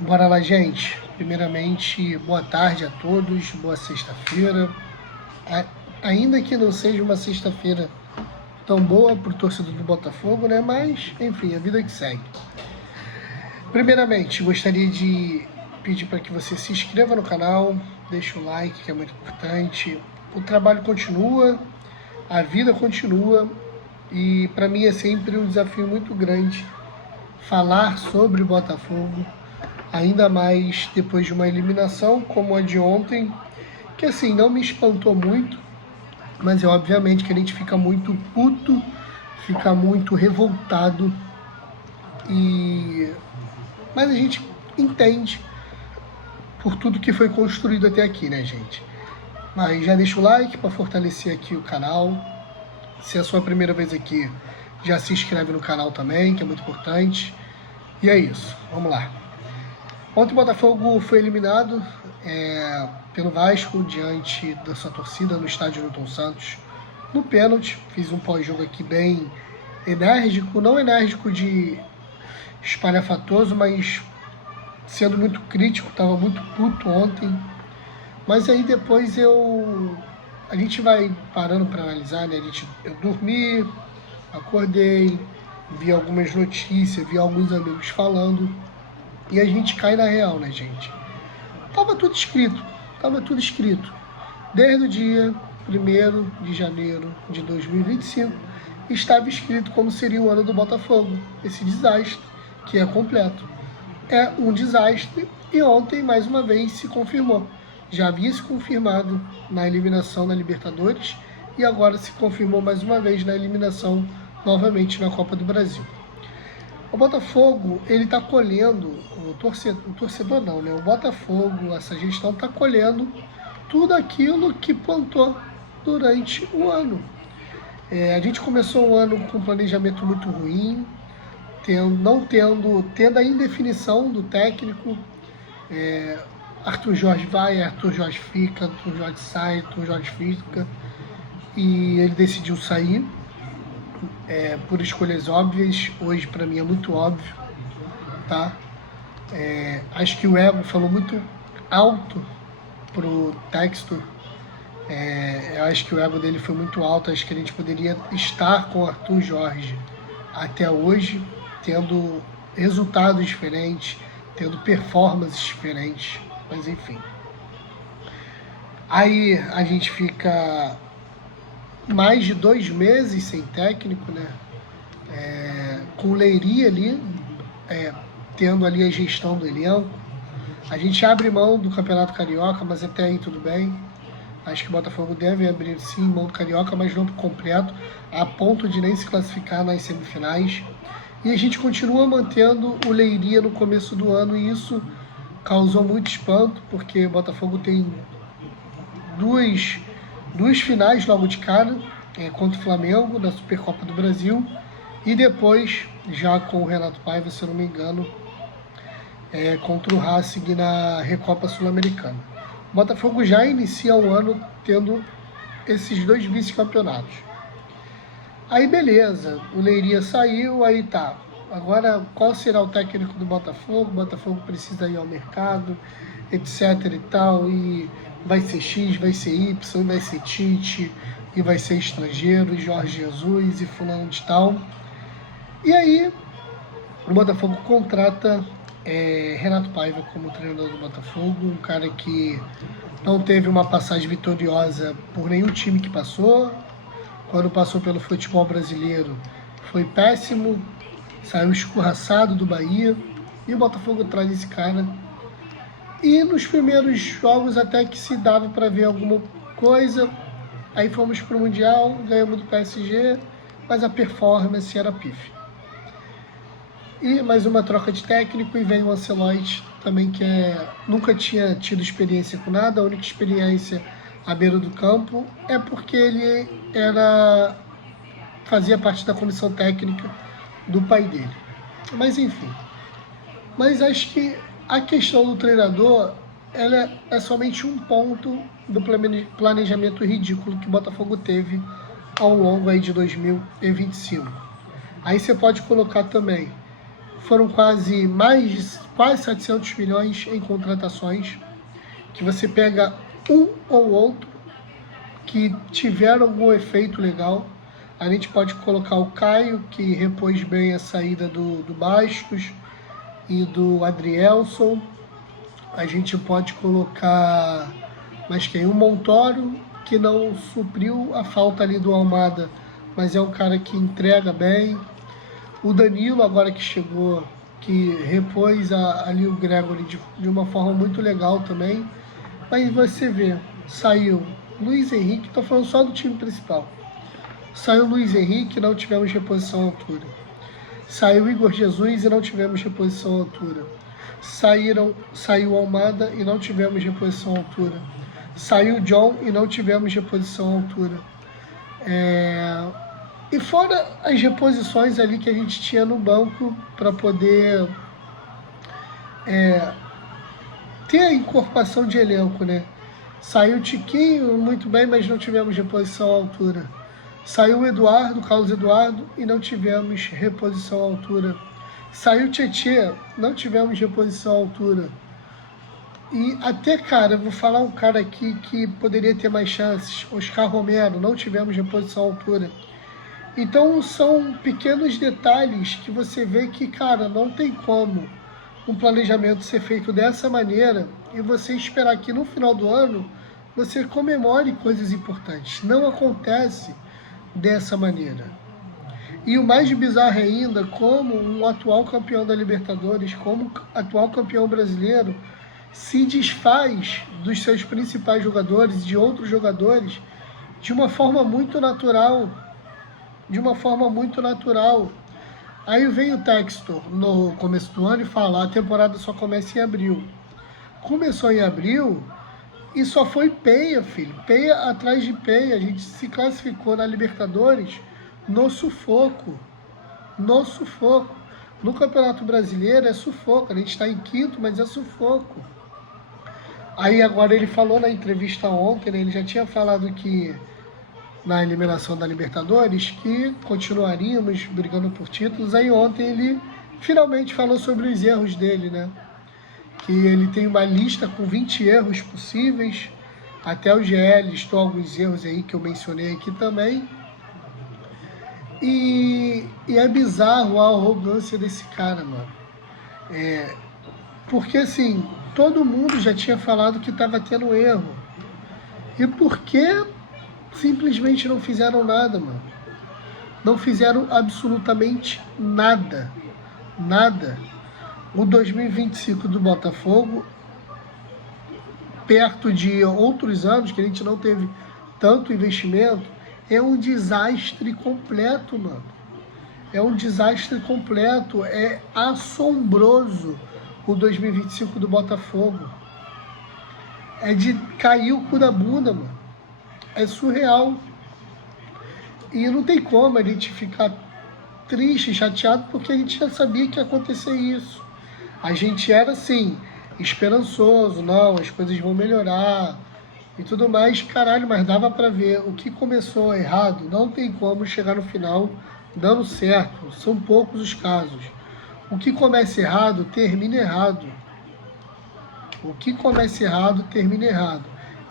Bora lá, gente. Primeiramente, boa tarde a todos, boa sexta-feira. Ainda que não seja uma sexta-feira tão boa para o torcedor do Botafogo, né? Mas, enfim, a vida que segue. Primeiramente, gostaria de pedir para que você se inscreva no canal, deixe o like, que é muito importante. O trabalho continua, a vida continua e para mim é sempre um desafio muito grande falar sobre o Botafogo, ainda mais depois de uma eliminação como a de ontem, que assim, não me espantou muito, mas é obviamente que a gente fica muito puto, fica muito revoltado, mas a gente entende por tudo que foi construído até aqui, né, gente? Mas já deixa o like para fortalecer aqui o canal. Se é a sua primeira vez aqui, já se inscreve no canal também, que é muito importante. E é isso, vamos lá. Ontem o Botafogo foi eliminado pelo Vasco diante da sua torcida no estádio Newton Santos, no pênalti. Fiz um pós-jogo aqui bem enérgico, não enérgico de espalhafatoso, mas sendo muito crítico, estava muito puto ontem. Mas aí depois a gente vai parando para analisar, né? Eu dormi, acordei, vi algumas notícias, vi alguns amigos falando, e a gente cai na real, né, gente? Tava tudo escrito. Desde o dia 1º de janeiro de 2025, estava escrito como seria o ano do Botafogo. Esse desastre, que é completo. É um desastre e ontem, mais uma vez, se confirmou. Já havia se confirmado na eliminação na Libertadores e agora se confirmou mais uma vez na eliminação novamente na Copa do Brasil. O Botafogo, ele está colhendo, o torcedor não, né? O Botafogo, essa gestão está colhendo tudo aquilo que plantou durante o ano. A gente começou o ano com um planejamento muito ruim, tendo a indefinição do técnico. Arthur Jorge vai, Arthur Jorge fica, Arthur Jorge sai, Arthur Jorge fica, e ele decidiu sair por escolhas óbvias. Hoje para mim é muito óbvio, tá? Acho que o ego falou muito alto pro Textor. Eu acho que o ego dele foi muito alto. Acho que a gente poderia estar com o Arthur Jorge até hoje, tendo resultados diferentes, tendo performances diferentes, mas enfim. Aí a gente fica mais de 2 meses sem técnico, né? Com o Leiria ali, tendo ali a gestão do elenco. A gente abre mão do Campeonato Carioca, mas até aí tudo bem. Acho que o Botafogo deve abrir sim mão do Carioca, mas não por completo, a ponto de nem se classificar nas semifinais. E a gente continua mantendo o Leiria no começo do ano, e isso causou muito espanto, porque o Botafogo tem duas finais logo de cara, contra o Flamengo, na Supercopa do Brasil, e depois, já com o Renato Paiva, se eu não me engano, contra o Racing na Recopa Sul-Americana. O Botafogo já inicia o ano tendo esses 2 vice-campeonatos. Aí beleza, o Leiria saiu, aí tá. Agora, qual será o técnico do Botafogo? O Botafogo precisa ir ao mercado, etc e tal, e vai ser X, vai ser Y, vai ser Tite, e vai ser estrangeiro, Jorge Jesus e fulano de tal. E aí, o Botafogo contrata Renato Paiva como treinador do Botafogo, um cara que não teve uma passagem vitoriosa por nenhum time que passou. Quando passou pelo futebol brasileiro foi péssimo, saiu escorraçado do Bahia, e o Botafogo traz esse cara. E nos primeiros jogos até que se dava para ver alguma coisa. Aí fomos para o Mundial, ganhamos do PSG, mas a performance era pífia. E mais uma troca de técnico, e vem o Ancelotti também, que nunca tinha tido experiência com nada. A única experiência à beira do campo é porque ele fazia parte da comissão técnica do pai dele. Mas enfim. Mas acho que a questão do treinador, ela é somente um ponto do planejamento ridículo que o Botafogo teve ao longo aí de 2025. Aí você pode colocar também foram quase 700 milhões em contratações, que você pega um ou outro que tiveram algum efeito legal. A gente pode colocar o Caio, que repôs bem a saída do Bastos e do Adrielson. A gente pode colocar, mas quem? O Montoro, que não supriu a falta ali do Almada, mas é um cara que entrega bem. O Danilo, agora que chegou, que repôs ali o Gregory de uma forma muito legal também. Mas você vê, saiu Luiz Henrique, estou falando só do time principal. Saiu Luiz Henrique, não tivemos reposição à altura. Saiu Igor Jesus e não tivemos reposição à altura. Saiu Almada e não tivemos reposição à altura. Saiu John e não tivemos reposição à altura. E fora as reposições ali que a gente tinha no banco para poder ter a incorporação de elenco, né? Saiu o Tiquinho, muito bem, mas não tivemos reposição à altura. Saiu o Eduardo, Carlos Eduardo, e não tivemos reposição à altura. Saiu o Tietê, não tivemos reposição à altura. E até, cara, eu vou falar um cara aqui que poderia ter mais chances. Oscar Romero, não tivemos reposição à altura. Então são pequenos detalhes que você vê que, cara, não tem como um planejamento ser feito dessa maneira e você esperar que no final do ano você comemore coisas importantes. Não acontece dessa maneira. E o mais bizarro ainda, como um atual campeão da Libertadores, como atual campeão brasileiro, se desfaz dos seus principais jogadores, de outros jogadores, de uma forma muito natural. Aí vem o Textor no começo do ano e fala: a temporada só começa em abril. Começou em abril e só foi peia, filho. Peia atrás de peia. A gente se classificou na Libertadores no sufoco. No Campeonato Brasileiro é sufoco. A gente está em quinto, mas é sufoco. Aí agora ele falou na entrevista ontem, né, ele já tinha falado que na eliminação da Libertadores, que continuaríamos brigando por títulos. Aí ontem ele finalmente falou sobre os erros dele, né? Que ele tem uma lista com 20 erros possíveis, até o GL listou alguns erros aí que eu mencionei aqui também. E é bizarro a arrogância desse cara, mano. Porque assim, todo mundo já tinha falado que estava tendo erro. E por que simplesmente não fizeram nada, mano? Não fizeram absolutamente nada. Nada. O 2025 do Botafogo, perto de outros anos que a gente não teve tanto investimento, é um desastre completo, mano. É um desastre completo. É assombroso o 2025 do Botafogo. É de cair o cu da bunda, mano. É surreal. E não tem como a gente ficar triste, chateado, porque a gente já sabia que ia acontecer isso. A gente era, assim, esperançoso, não, as coisas vão melhorar e tudo mais. Caralho, mas dava pra ver o que começou errado. Não tem como chegar no final dando certo. São poucos os casos. O que começa errado, termina errado. O que começa errado, termina errado.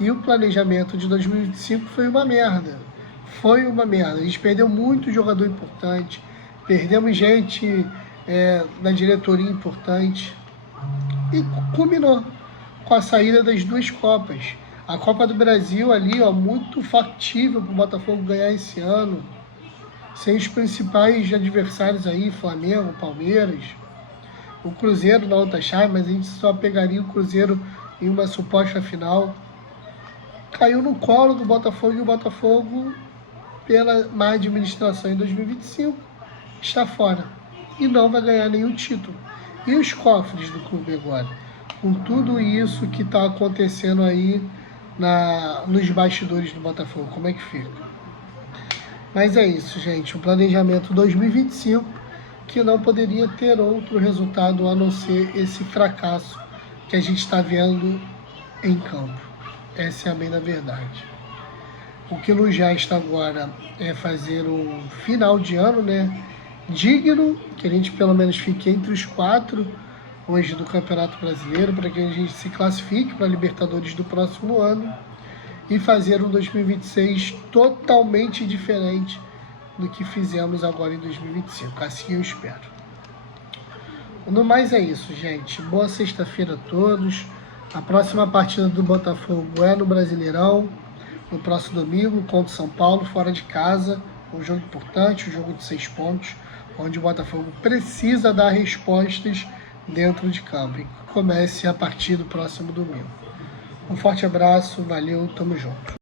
E o planejamento de 2025 foi uma merda. Foi uma merda. A gente perdeu muito jogador importante. Perdemos gente na diretoria importante. E culminou com a saída das duas Copas. A Copa do Brasil ali, ó, muito factível para o Botafogo ganhar esse ano. Sem os principais adversários aí, Flamengo, Palmeiras. O Cruzeiro na outra chave, mas a gente só pegaria o Cruzeiro em uma suposta final. Caiu no colo do Botafogo e o Botafogo, pela má administração em 2025, está fora. E não vai ganhar nenhum título. E os cofres do clube agora? Com tudo isso que está acontecendo aí nos bastidores do Botafogo, como é que fica? Mas é isso, gente. O planejamento 2025 que não poderia ter outro resultado a não ser esse fracasso que a gente está vendo em campo. Essa é a bem da verdade. O que nos resta agora é fazer um final de ano, né? digno, que a gente pelo menos fique entre os 4 hoje do Campeonato Brasileiro, para que a gente se classifique para a Libertadores do próximo ano e fazer um 2026 totalmente diferente do que fizemos agora em 2025. Assim eu espero. No mais é isso, gente. Boa sexta-feira a todos. A próxima partida do Botafogo é no Brasileirão, no próximo domingo, contra o São Paulo, fora de casa. Um jogo importante, um jogo de 6 pontos, onde o Botafogo precisa dar respostas dentro de campo. E comece a partir do próximo domingo. Um forte abraço, valeu, tamo junto.